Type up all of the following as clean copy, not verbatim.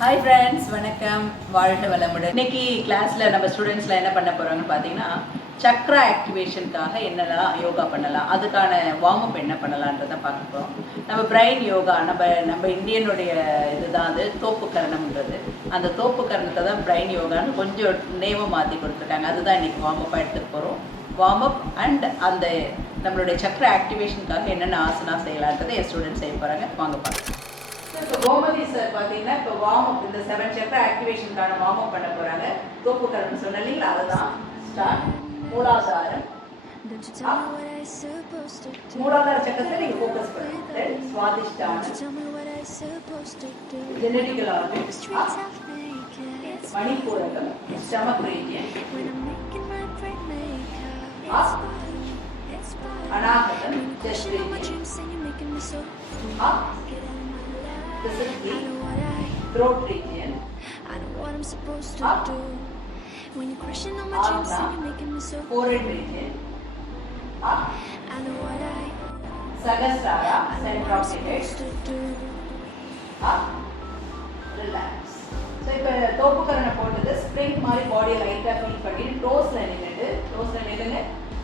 Hi friends, வணக்கம். வாழ்க வளமுடன். இன்னைக்கு கிளாஸில் நம்ம ஸ்டூடெண்ட்ஸில் என்ன பண்ண போகிறாங்கன்னு பார்த்தீங்கன்னா, சக்ரா ஆக்டிவேஷனுக்காக என்னெல்லாம் யோகா பண்ணலாம், அதுக்கான வார்ம் அப் என்ன பண்ணலான்றதை பார்க்க போகிறோம். நம்ம பிரெயின் யோகா நம்ம இந்தியனுடைய இதுதான் அது தோப்பு கரணம்ன்றது. அந்த தோப்பு கரணத்தை தான் பிரெயின் யோகான்னு கொஞ்சம் நேமம் மாற்றி கொடுத்துருக்காங்க. அதுதான் இன்றைக்கி வார்ம் அப்பாக எடுத்துகிட்டு போகிறோம். வார்ம் அப் அண்ட் அந்த நம்மளுடைய சக்ரா ஆக்டிவேஷனுக்காக என்னென்ன ஆசனா செய்யலான்றதை என் ஸ்டூடெண்ட்ஸ் செய்ய போகிறாங்க. வாங்க பார்க்கலாம். இப்போ கோமதி சார் பார்த்தீங்கன்னா இப்போ வார்ம் அப் இந்த 7 சக்கர ஆக்டிவேஷனுக்கான வார்ம் அப் பண்ண போகிறாங்க. தோப்பு கரணம் சொன்ன இல்லைங்களா, அதுதான் ஸ்டார்ட். மூலாதாரம் மூலாதார சக்கரத்தை நீங்கள் ஃபோக்கஸ் பண்ணுங்க. Swadhishthanam, genetical organ, Manipurakam, stomach region, Anahatam, chest region, throat region, up, forehead region, up, Sahasrara, center of the head, up, relax. So, இப்போ தோப்பு கரணை போட்டது ஸ்ப்ரிங் மாதிரி பாடியை லைட்டாக ஃபீல் பண்ணி டோஸில் நில்லுங்க.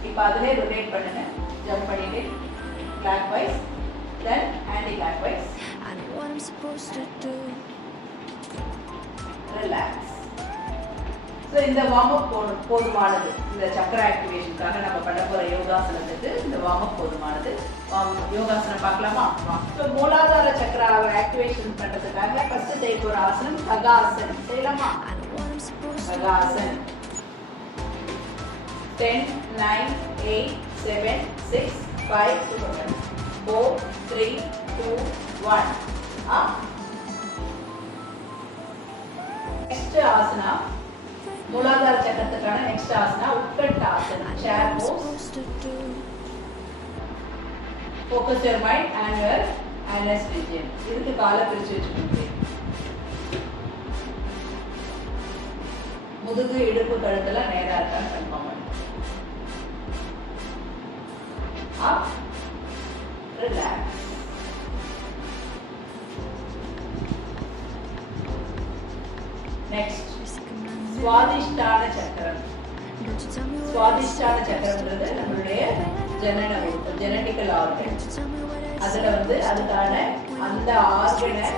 இப்போ அதிலே ரொட்டேட் பண்ணுங்க, ஜம்ப் பண்ணிட்டு clockwise, then anticlockwise. What I'm supposed to do. Relax. So இந்த வார்ம் அப் போதுமானது. இந்த சக்கரா ஆக்டிவேஷனுக்காக நம்ம பண்ண போற யோகாசனத்துக்கு இந்த வார்ம் அப் போதுமானது. யோகாசனம் பார்க்கலாமா? ஸோ மூலாதார சக்கராவை ஆக்டிவேஷன் பண்றதுக்காக ஃபர்ஸ்ட் செய்ய போற ஆசனம் ககாசன். செய்யலாமா? ககாசன். 10, 9, 8, 7, 6, 5, 4, 3, 2, 1. Next asana, மூலாதார சக்கரத்துக்கான next asana Utkata asana, chair pose. Focus your mind and your anus region. இதுக்கு காலை பிரிச்சு வச்சுக்கோங்க. முதுகு, இடுப்பு, கழுத்தெல்லாம் நேரா இருக்கான்னு கன்ஃபார்ம் பண்ணுங்க. Up, relax. Next, சுவாதிஷ்டான சக்கரம். சுவாதிஷ்டான சக்கரம்ன்றது நம்மளுடைய ஜெனடிக்கல் ஆர்கன். அதில் அதுக்கான அந்த ஆர்கனை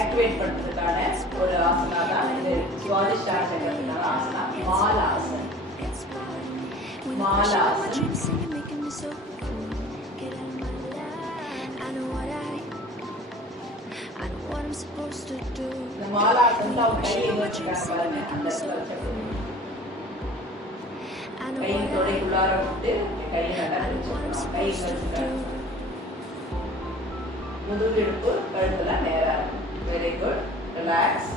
ஆக்டிவேட் பண்ணுறதுக்கான ஒரு ஆசனா தான் இது. சுவாதிஷ்டான சக்கரத்துக்கான ஆசனா மாலாசன். மாலாசன். இந்த மாலாசன்ல அவங்க கையை வச்சுக்காங்க பாருங்க. அந்த கையை தொடைக்குள்ளார விட்டு கையை நல்லா வச்சுக்கணும். கை வச்சுக்காங்க. முதுகு, இடுப்பு, கழுத்துலாம் நேரா இருக்கும். Very good. ரிலாக்ஸ்.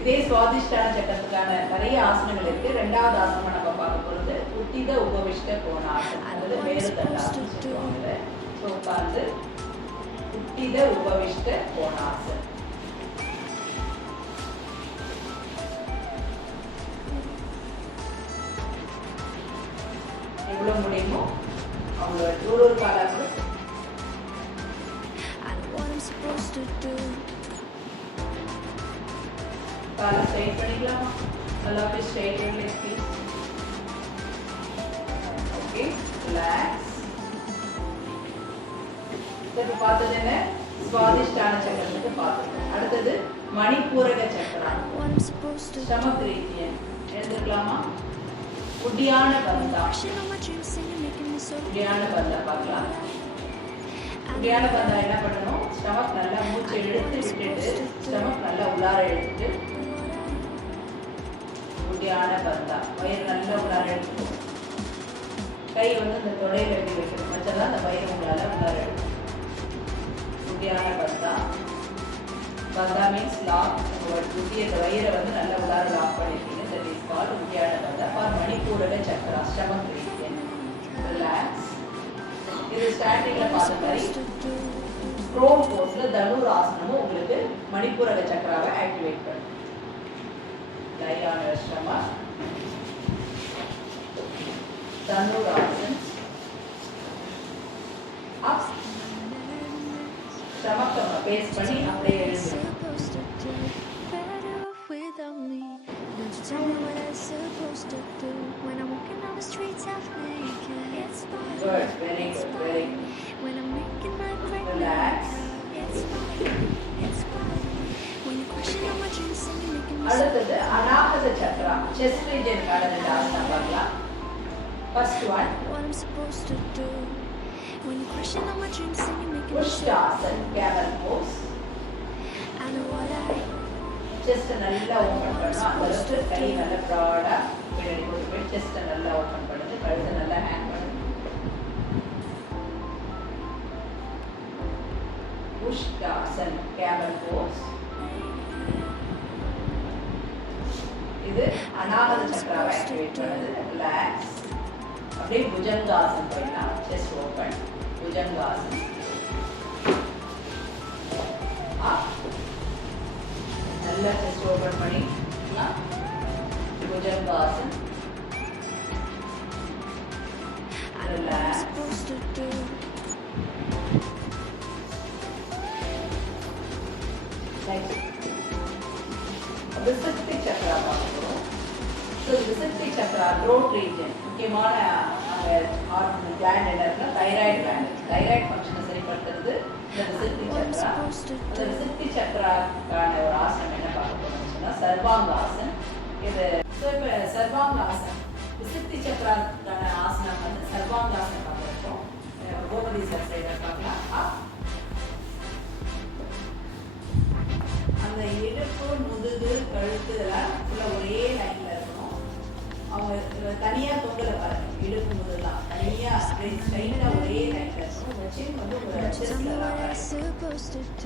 இதே சுவாதிஷ்டான சக்கரத்துக்கான நிறைய ஆசனங்கள் இருக்கு. ரெண்டாவது ஆசனம் நம்ம பார்க்க போகிறது உத்தித உபவிஷ்ட கோணாசனம். அதாவது மேலுத்தண்டாசனம் சொல்லுவாங்க. ஸோ உட்கார்ந்து உத்தித உபவிஷ்ட கோணாசனம். எவ்வளவு முடியுமோ அவ்வளோ ஒரு காலாக காலை ஸ்ட்ரைட் பண்ணிக்கலாமா? நல்லா போய் ஸ்ட்ரைட் ப்ளீஸ். Okay, relax. இப்போ பார்த்தது என்ன? சுவாதிஷ்டான சக்கரத்துக்கு பார்த்தோம். அடுத்தது மணிப்பூரக சக்கரம், ஸ்டமக் ரீஜியன். எழுந்துக்கலாமா? உடியான பந்தா. உடியான பந்தா பார்க்கலாம். உடியான பந்தா என்ன பண்ணணும்? ஸ்டமக் நல்லா மூச்சை இழுத்து விட்டுட்டு ஸ்டமக் நல்லா உள்ளார எடுத்துட்டு உடியான பந்தா. வயிறு நல்லா உள்ளார எடுத்து கை இந்த தொடையில எப்படி வைக்கணும் வச்சதான் அந்த வயிறு உங்களால உள்ளார எடுக்கும். உடியான பந்தா. பந்தா மீன்ஸ் லாக். உடைய வயிறை நல்லா உள்ளார லாக் பண்ணிருக்கீங்க. That is called Uddiyana bandha for Manipuraka chakra, stomach region. Relax. இது ஸ்டார்டிங்ல பார்த்த மாதிரி ப்ரோன் போஸ்ல தனுர் ஆசனமும் உங்களுக்கு மணிப்பூரக சக்கராவை ஆக்டிவேட் பண்ணும். Lie on your stomach. Dhanur asan. Up. Stomach ஸ்டமக்கை பேஸ் பண்ணி அப்படியே எழுந்து. Without me, don't you tell me what I'm supposed to do when I'm walking down the streets half naked. It's fine. Good, very good, very good. When I'm making my break. Relax. It's fine. It's fine. When you're crushing on my dreams and you're making me so. அடுத்தது அநாகத Chakra chest ரீஜனுக்கான ரெண்டு ஆசனம் பார்க்கலாம். First one What I'm supposed to do when you're crushing on my dreams and you're making me so. புஷ்டாசன் camel pose. I know what I. செஸ்ட்டை நல்லா open பண்ணணும். அந்த அளவுக்கு கை நல்லா ப்ராடாக பின்னாடி கொண்டு போய் செஸ்ட்டை நல்லா ஓப்பன் பண்ணுது. கழுத்தை நல்லா ஹேங் பண்ணுது. புஷ்டாசன் கேமல் போஸ். இது அநாகத சக்கராவை ஆக்டிவேட் பண்ணுது. ரிலாக்ஸ். அப்படியே புஜங்காசன் போயிடலாம். Chest open. புஜங்காசன். நல்லா செஸ்ட் ஓப்பன் பண்ணி புஜங்காசன். ரிலாக்ஸ். விசுப்தி சக்கரா பார்க்கிறோம். So Vishuddhi chakra throat region முக்கியமான கிளாண்ட் என்ன இருக்குன்னா தைராய்டு கிளாண்ட். தைராய்டு ஃபங்க்ஷனை சரிப்படுத்துறது இந்த விசுப்தி சக்கரா. அந்த விசுப்தி சக்கராக்கான ஒரு ஆசனம் என்ன பார்க்க போறோம்னு சொன்னா சர்வாங்காசன். இது ஸோ இப்போ சர்வாங்காசன் விசுப்தி சக்கராக்கான ஆசனம் வந்து சர்வாங்காசன் பார்க்குறோம். கோபதி சைடை பார்க்கலாம். அந்த இடுப்பு முதுகு கழுத்து இதெல்லாம் ஃபுல்லாக ஒரே லைனில் இருக்கணும். அவங்க தனியாக தொங்கலை பாருங்க. இடுப்பு முதுகுலாம் தனியாக ஸ்ட்ரைட்டாக ஒரே லைனில் இருக்கணும். வச்சு வந்து ஒரு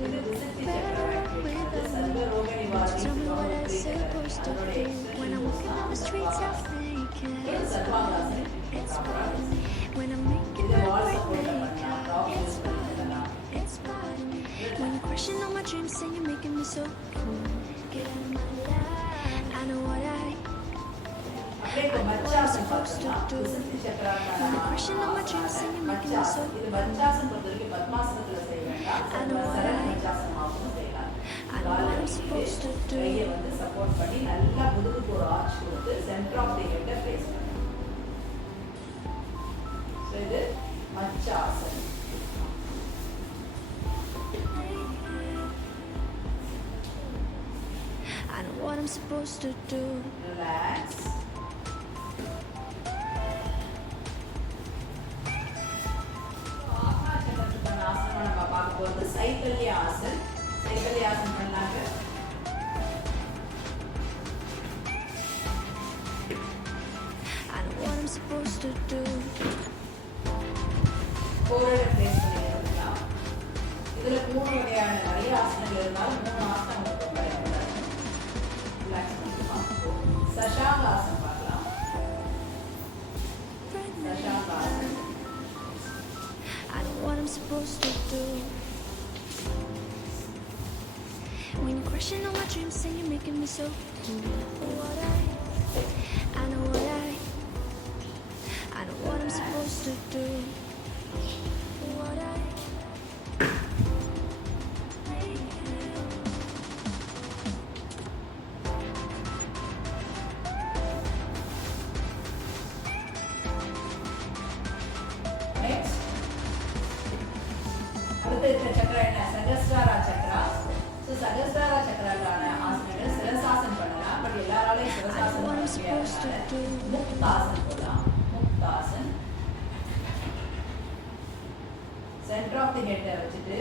இது விசுப்தி சக்கரம் ஆக்டிவேட். சர்வ ரோக நிவாரணி சர்வாங்காசன். இது வால் சப்போர்ட்டில் பண்ணலாம். டாப் யூஸ் பண்ணலாம். When you're crushing on my dreams and you're making me so cool. Get out of my life. I know what I. அப்படியே இப்போ மச்சாசன் பார்த்தோம்னா விசுப்தி சக்கராக்கான மச்சாசன். இது மச்சாசன் பொறுத்த வரைக்கும் பத்மாசனத்தில் செய்ய வேண்டாம். சரண மச்சாசனமாகவும் செய்யலாம். கையை வந்து சப்போர்ட் பண்ணி நல்லா முதுகுக்கு ஒரு ஆர்ச் கொடுத்து சென்டர் ஆஃப் தி ஹெட்டை பிளேஸ் பண்ணணும். ஸோ இது மச்சாசன். I know what I'm supposed to do. Relax. ஆசனம் நம்ம பார்க்க போகிறது சைக்கல்ய ஆசன். சைக்கல்ய ஆசன் பண்ணலாங்க. I know what I'm supposed to do. கோரட பிளேஸ் பண்ணிக்கலாம். இதுல 3 வகையான நிறைய ஆசனங்கள் இருந்தாலும் 3 ஆசனம் உங்களுக்கு பயன்படாது. ரிலாக்ஸ் பண்ணிக்கலாம். சஷாங்காசன் பார்க்கலாம். சஷாங்காசன். I know what I'm supposed to do. When you're crushing on my dreams and you're making me so cool. What I know what I know what I'm supposed to do. What I. Next அடுத்து இருக்கிற சக்கரா என்ன? சகஸ்ராரா சக்கரா. So சகஸ்ராரா சக்கராக்கான ஆசனங்கள் சிரசாசன் பண்ணலாம். But எல்லாராலையும் சிரசாசன் பண்ண முடியாது. முக்தாசன் போடலாம். முக்தாசன். Centre of the ஹெட்டை வச்சுட்டு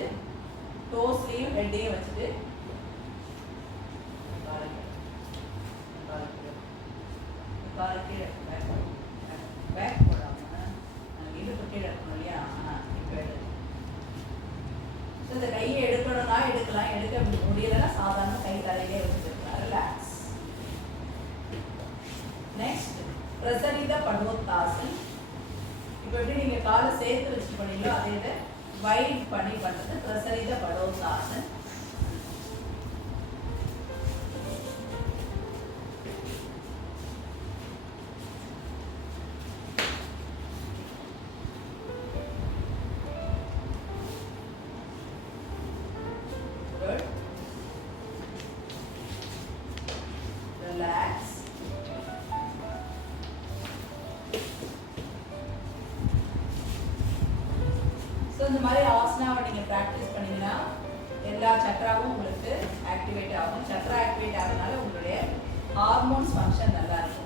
டோஸ்லையும் ஹெட்டையும் வச்சுட்டு பேக் போடாம இடுப்பு கீழே இருக்கணும் இல்லையா? இப்போ ஸோ இந்த கையை எடுக்கணும்னா எடுக்கலாம். எடுக்க முடியலைன்னா சாதாரண கை தலையிலே வச்சுருக்கலாம். ரிலாக்ஸ். நெக்ஸ்ட் பிரசரித படோத்தாசன். இப்போ எப்படி நீங்கள் காலை சேர்த்து வச்சுட்டு பண்ணீங்களோ அதே இதை வைட் பண்ணி பண்ணுறது பிரசரித படோத்தாசன். இந்த மாதிரி ஆசனாவை நீங்கள் ப்ராக்டிஸ் பண்ணிங்கன்னா எல்லா சக்கராவும் உங்களுக்கு ஆக்டிவேட் ஆகும். சக்கரா ஆக்டிவேட் ஆகிறதுனால உங்களுடைய ஹார்மோன்ஸ் ஃபங்க்ஷன் நல்லா இருக்கும்.